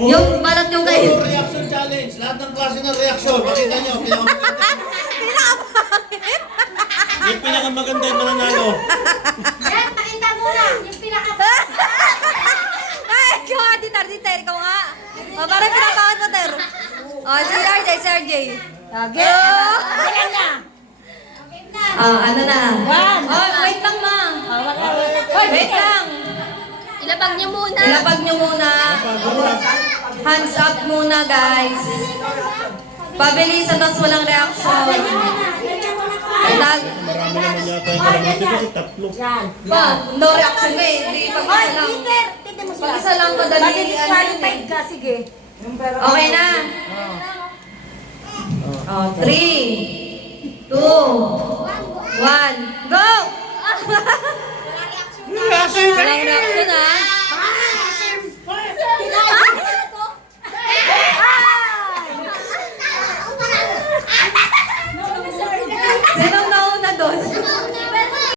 Yung balat yung kayo. Puro reaction challenge. Lahat ng klase ng reaction. Pakita nyo. Pinakamaganda. Yung pinakamaganda yung mananalo. Yan, pakita mo na. Yung pinaka... Ay, ikaw nga, Titer, ikaw nga. O, parang pinapakot mo, Ter. O, si RJ, si RJ. Okay. Ganyan na. Ano na? One. Oh, wait lang, ma. Wait lang. Ilapag niyo muna. Ilapag nyo muna. Hands up muna, guys. Pabilisan, tapos walang reaction. Marami naman yata yung kalamansi kasi tatlo. Pa, no reaction na eh. Hindi, pag-isa lang. Pag-isa lang, madali. Disqualified ka, sige. Okay na. Oh, 3, 2, 1, go! Reaction! Walang reaction, ha?